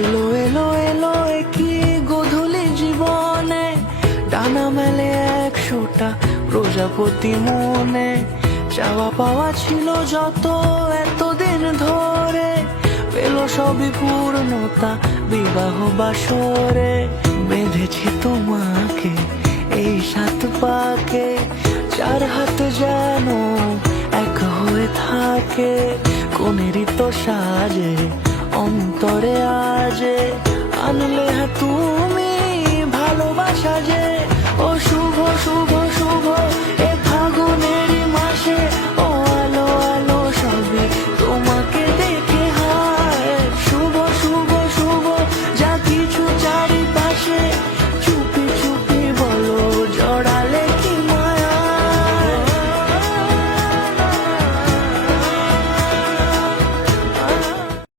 এলো এলো এলো কি গোধূলি জীবনে, ডানা মেলে 100টা প্রজাপতি মনে। চাওয়া পাওয়া ছিল যত এতদিন ধরে, পেল সবই পূর্ণতা বিবাহ বাসরে। বেঁধেছি তোমাকে এই 7 পাকে, 4 হাত যেন এক হয়ে থাকে। কোনেরই তো সাজে অন্তরে আজে, আনলে তুমি ভালোবাসা যে। ও শুভ শুভ